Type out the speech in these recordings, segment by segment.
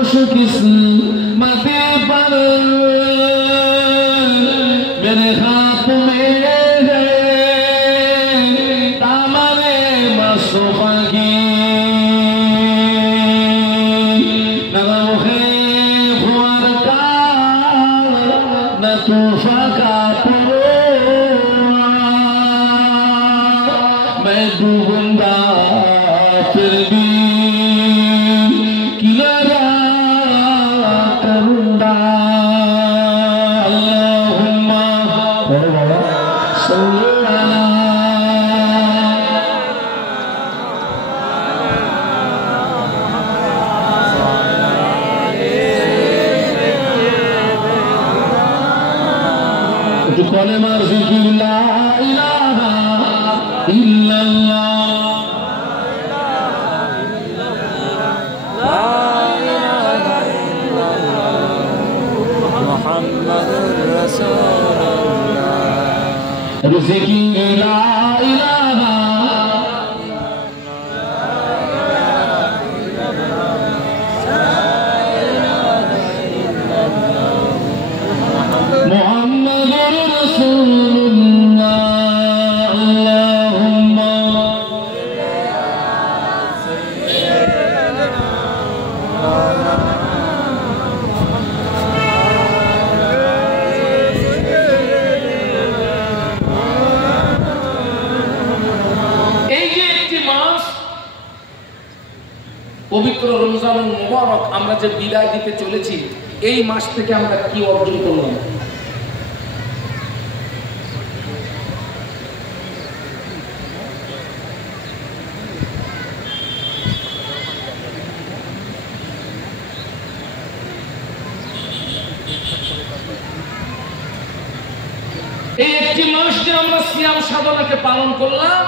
खुश किस्मती पर मेरे हाथ में है दामने मुस्तफा की न मुहे फुआर का न तूफा का मैं डूबूंगा फिर भी किनारा करूंगा अल्लाहुम्मा सल्ली अला तो कौन मार जिक्र ला इलाहा इल्लल्लाह ذكر لا إله محمد رسول الله اللهم পবিত্র রমজানুল মুবারক আমরা যে বিদায় দিতে চলেছি এই মাস থেকে আমরা কি অর্জন করলাম এই একটি মাস যে আমরা সিয়াম সাধনাকে পালন করলাম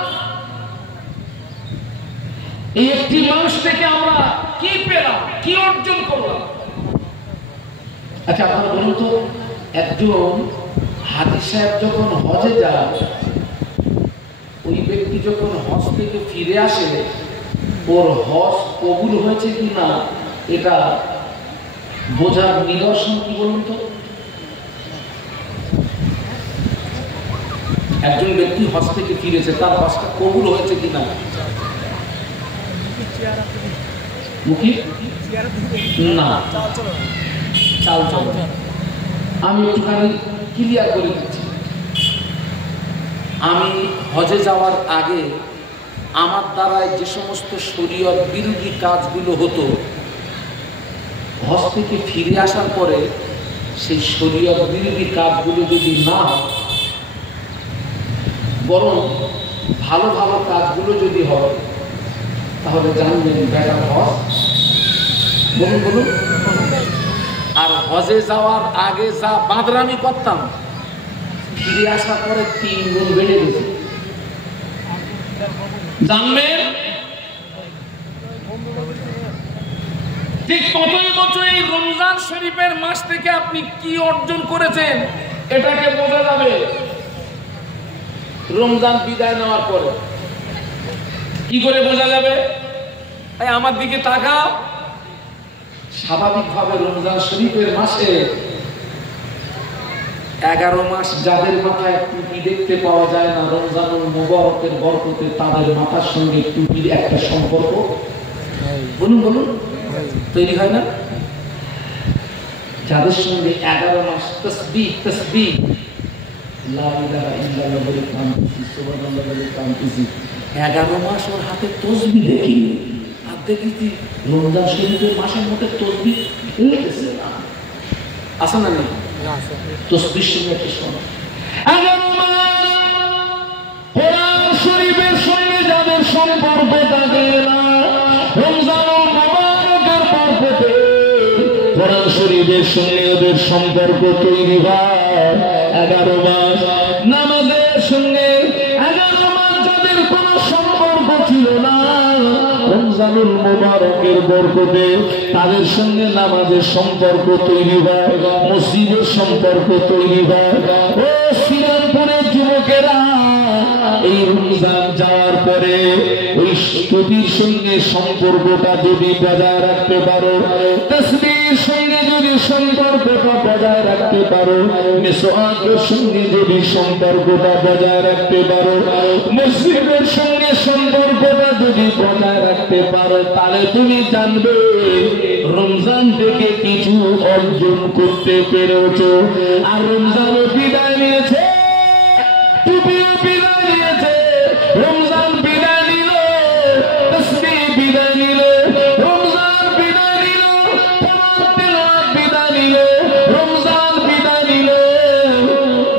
এই একটি মাস থেকে আমরা কি পেলাম কি অর্জন করলাম আচ্ছা আপনারা বলুন তো একজন হাজী সাহেব যখন হজে যায় ওই ব্যক্তি যখন হজ থেকে ফিরে আসে ওর হজ কবুল হয়েছে কিনা এটা বোঝার নিদর্শন কি বলুন তো একজন ব্যক্তি হজ থেকে ফিরেছে তার হজটা কবুল হয়েছে কিনা না চাল চল আমি একটুখানি ক্লিয়ার করে দিচ্ছি আমি হজে যাওয়ার আগে আমার দ্বারায় যে সমস্ত শরীয়ত বিরোধী কাজগুলো হতো হজ থেকে ফিরে আসার পরে সেই শরীয়ত বিরোধী কাজগুলো যদি না হয় বরং ভালো ভালো কাজগুলো যদি হয় তাহলে জানবেন বেটার হজ বলুন বলুন আর হজে যাওয়ার আগে যা বাঁদরামি করতাম ফিরে আসার পরে 3 গুণ বেড়ে গেছে জানবেন ঠিক কতই বছর এই রমজান শরীফের মাস থেকে আপনি কি অর্জন করেছেন এটাকে বোঝা যাবে রমজান বিদায় নেওয়ার পরে কি করে বোঝা যাবে আমার দিকে তাকাও স্বাভাবিকভাবে রমজান শরীফের মাসে 11 মাস যাদের মাথায় টুপি দেখতে পাওয়া যায় না রমজানুল মুবারকের বরকতে তাদের মাথার সঙ্গে টুপির একটা সম্পর্ক বলুন বলুন তৈরি হয় না যাদের সঙ্গে 11 মাস তাসবিহ তাসবিহ লা ইলাহা ইল্লাল্লাহ বলে কাঁদতেছি সুবহানাল্লাহ বলে কাঁদতেছি 11 মাস ওর হাতে তাসবিহ দেখি আর দেখি রমজান শরীফের মাসের মধ্যে তাসবিহ লেগেছে না আসে না নেই তাসবিহ সঙ্গে কি শোনা 11 মাস কোরআন শরীফের সঙ্গে যাদের সম্পর্ক থাকে না রমজানুল মুবারকের বরকতে কোরআন শরীফের সঙ্গে ওদের সম্পর্ক তৈরি হয় 11 মাস নামাজের সঙ্গে 11 মাস যাদের কোনো সম্পর্ক ছিল না রমজানুল মুবারকের বরকতে তাদের সঙ্গে নামাজের সম্পর্ক তৈরি হয় মসজিদের সম্পর্ক তৈরি হয় ও শ্রীরামপুরের যুবকেরা এই রমজান যাওয়ার পরে ওই স্তুতির সঙ্গে সম্পর্কটা যদি বজায় রাখতে পারো তাসবিহ সম্পর্কটা বজায় রাখতে পারো, মিসওয়াকের সঙ্গে যদি সম্পর্কটা বজায় রাখতে পারো, মসজিদের সঙ্গে সম্পর্কটা যদি বজায় রাখতে পারো, তাহলে তুমি জানবে রমজান থেকে কিছু অর্জন করতে পেরেছো। আর রমজানও বিদায় নিয়েছে, টুপিও বিদায় নিয়েছে, রমজান বিদায় নিল, তাসবিহ বিদায় নিল, রমজান বিদায় নিল, তেলাওয়াত বিদায় নিল, রমজান বিদায় নিল,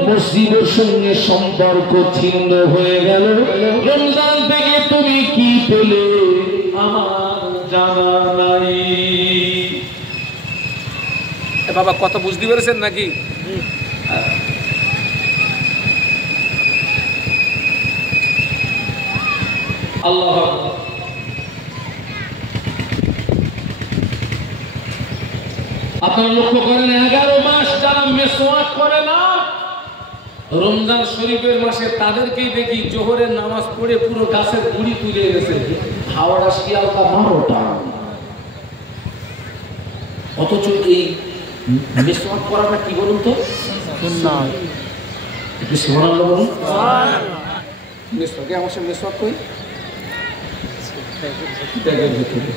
মসজিদের সঙ্গে সম্পর্ক ছিন্ন হয়ে গেল। রমজান থেকে তুমি কি পেলে আমার জানা নাই। বাবা কথা বুঝতে পেরেছেন নাকি? আল্লাহ আপনারা লক্ষ্য করেন 11 মাস যারা মেসওয়াক করে না রমজান শরীফের মাসে, তাদেরকেই দেখি জোহরের নামাজ পড়ে পুরো গাছের গুড়ি তুলে গেছে, হাওড়া শিয়ালদা 12টা। অথচ এই মেসওয়াক করাটা কি বলুন তো? সুন্নাত। একটু সুবহানাল্লাহ বলুন। মেসওয়াক আমার সাথে মেসওয়াক কই ব্যাগের ভিতরে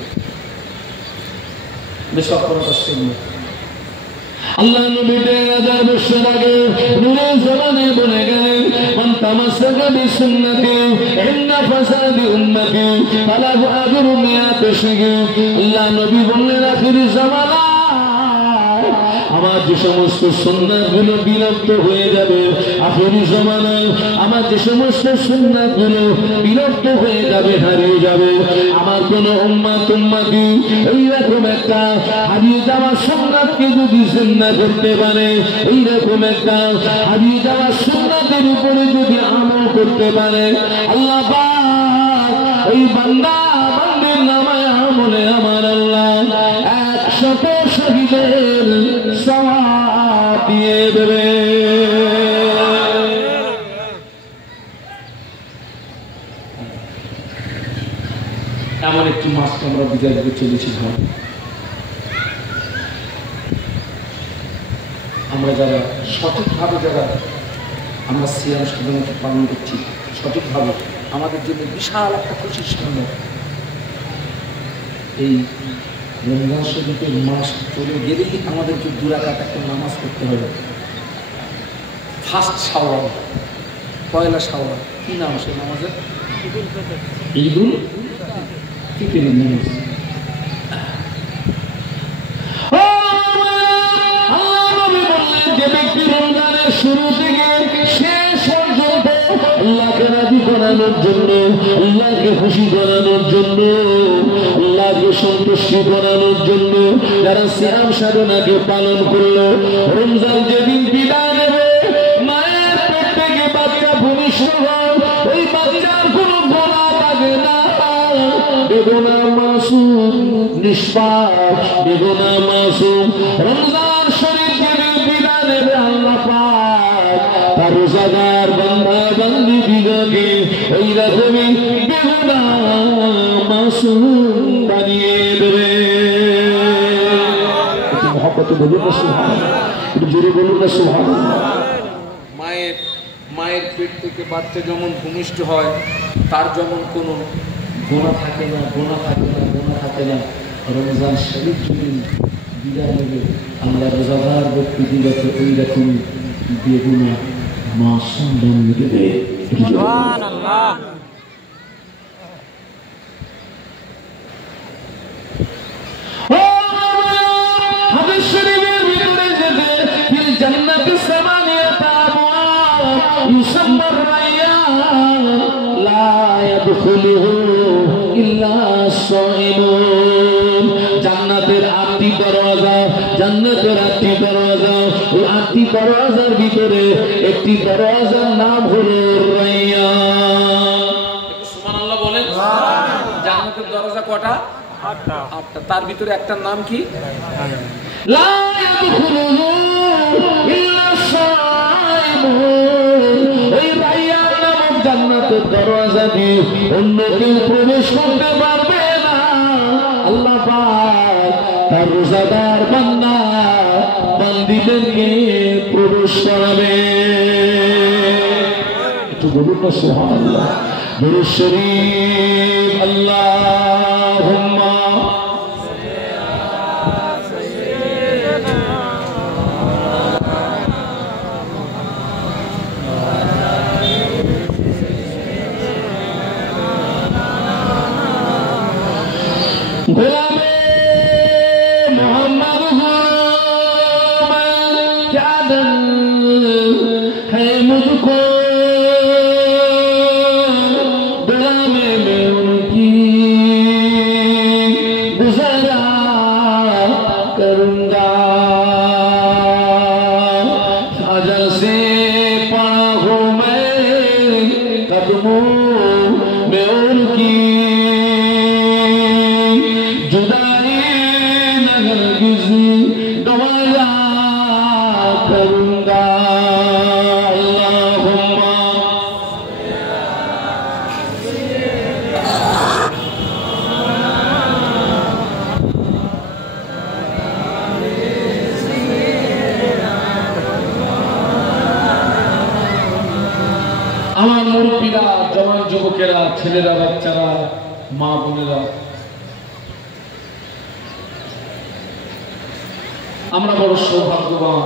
মেসওয়াক করাটা সুন্নাত। আল্লাহ নবী 1000 বছর আগে নূরে জামানে বলে গেলেন, মান তামাসসাকা বিসুন্নতি ইন্না ফাসাদি উম্মতি ফালাহু আজরু মিয়াতি শাহীদ। আল্লাহ নবী বললেন, আখির জামানা আমার যে সমস্ত সুন্নাতগুলো বিলুপ্ত হয়ে যাবে, আখিরি জামানায় আমার যে সমস্ত সুন্নাতগুলো বিলুপ্ত হয়ে যাবে, হারিয়ে যাবে, আমার কোন উম্মতি এইরকম একটা হারিয়ে যাওয়া সুন্নাতকে যদি জিন্দা করতে পারে, এইরকম একটা হারিয়ে যাওয়া সুন্নাতের উপরে যদি আমল করতে পারে, আল্লাহ পাক ওই বান্দা বান্দির নামায় আমলে আমার আল্লাহ 100 শহীদের সওয়াব দিয়ে দেবে। এমন একটি মাসকে আমরা বিদায় দিতে চলেছি ভাই। আমরা যারা সঠিকভাবে যারা আমরা সিয়াম সাধারণত পালন করছি সঠিকভাবে, আমাদের জন্য বিশাল একটা খুশির সামনে এই রমজান শরীফের মাস চলে গেলেই আমাদেরকে 2 রাকাত একটা নামাজ করতে হবে। ফার্স্ট শাওয়াল, পয়লা শাওয়াল, কি নাম সে নামাজের? ঈদুল ফিতরের নামাজ। যে ব্যক্তি রমজানের শুরু থেকে শেষ পর্যন্ত আল্লাহকে রাজি করানোর জন্য, আল্লাহকে খুশি করানোর জন্য, আল্লাহকে সন্তুষ্টি করানোর জন্য যারা সিয়াম সাধনাকে পালন করলো, রমজান যেদিন বিদায় নেবে, মায়ের পেট থেকে বাচ্চা ভূমিষ্ঠ হয়, ওই বাচ্চার কোনো গোনা থাকে না, বেগুনা মাসুম, নিষ্পাপ বেগুনা মাসুম। রমজান শরীফ যেদিন বিদায় নেবে, আল্লাহ পাক তার রোজাদার বান্দা বান্দি দিগকে ওই রকমই বেগুনা মাসুম বানিয়ে দেবে। একটু মহব্বতে বলুন না সুবহানাল্লাহ, একটু জোরে বলুন না সুবহানাল্লাহ। মায়ের পেট থেকে বাচ্চা যেমন ভূমিষ্ঠ হয়, তার যেমন কোনো গোনা থাকে না, গোনা থাকে না, গোনা থাকে না। রমজান শরীফ যদি বিদায় নেবে, আমরা রোজাদার ব্যক্তি দিগকে ওই রকম বেগুনা মাসুম বানিয়ে দেবে। সুবহানাল্লাহ। হাদিস শরীফের ভিতরে যেতে ফিল জান্নাতি সামানিয়াতা আবওয়াব ইউসাম্মা রায়্যান লা ইয়াদখুলুহু ইল্লা সাইমুন। জান্নাতের 8টি দরজা, জান্নাতের 8টি দরজা, ওই 8টি দরজার ভিতরে একটি দরজার নাম হলো রায়্যান। সুবহানাল্লাহ বলেন। জান্নাতের দরজা কটা? 8টা। তার ভিতরে একটা নাম কি? লা ইয়াদখুলুহু ইল্লা সাইমুন। ওই রায়্যান নামক জান্নাতের দরজা দিয়ে অন্য কেউ প্রবেশ করতে পারবে না। আল্লাহ পাক তার রোজাদার বান্দা দিলকে প্রবেশ করাবে। একটু বলুন না সুবহানাল্লাহ। দুরূদ শরীফ আল্লাহুম্মা गुलामे मोहम्मद क्या दर है मुझको, गुलामे में उनकी गुज़ारा करूँगा। अजल से पड़ा हूँ मैं कदमों में उनकी, जुदाई नगर किसी गवाया करूँगा। अल्लाहुम्मा আমার মুরব্বীরা, জওয়ান যুবকেরা, ছেলেরা, বাচ্চারা, মা বোনেরা, আমরা বড় সৌভাগ্যবান,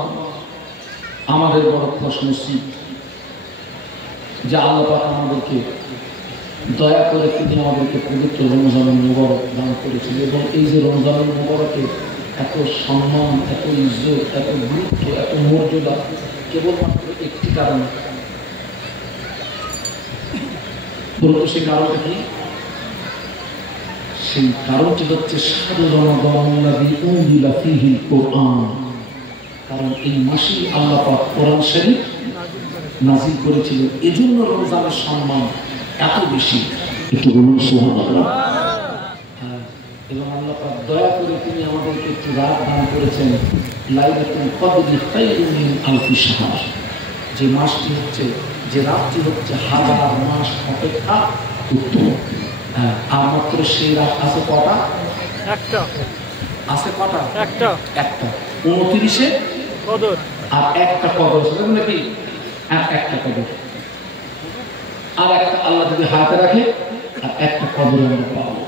আমাদের বড় খুশনসিব যে আল্লাহ পাক আমাদেরকে দয়া করে তিনি আমাদেরকে পবিত্র রমজানুল মুবারক দান করেছেন। এবং এই যে রমজানুল মুবারকে এত সম্মান, এত ইজ্জত, এত গুরুত্ব, এত মর্যাদা কেবলমাত্র একটি কারণ। বলতো সেই কারণটা কি? সেই কারণটি হচ্ছে শাহরু রমাদানুল্লাযী উনজিলা ফীহিল কুরআন। কারণ এই মাসেই আল্লাহ পাক কোরআন শরীফ নাযিল করেছিলেন, এজন্য রমজানের সম্মান এত বেশি। একটু বলুন সুবহানাল্লাহ। এবং আল্লাহ পাক দয়া করে তিনি আমাদেরকে একটি রাত দান করেছেন, লাইলাতুল কদর খায়রুম মিন আলফি শাহর। যে মাসটি হচ্ছে, যে রাতটি হচ্ছে হাজার মাস অপেক্ষা উত্তম। আর মাত্র সেই রাত আছে কটা? একটা। আছে কটা? একটা। 29-এ কদর আর একটা কদর, সেটা নাকি একটা কদর। আর একটা আল্লাহ যদি হাতে রাখে আর একটা কদর আমরা পাবো।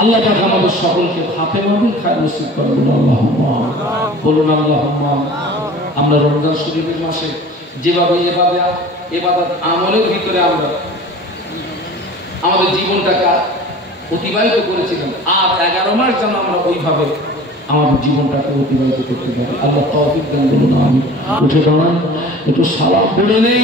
আল্লাহ পাক আমাদের সকলকে হাতে নবীর খায় নসিব করুন। আল্লাহুম্মা বলুন আল্লাহুম্মা। আমরা রমজান শরীফের মাসে যেভাবে ইবাদত আমলের ভিতরে আমরা আমাদের জীবনটাকে অতিবাহিত করেছিলাম, আর 11 মাস যেন আমরা ওইভাবে আমাদের জীবনটাকে অতিবাহিত করতে পারি। আল্লাহ তৌফিক দান করুন। আমি উঠে দাঁড়ান, একটু সালাম বলে নেই।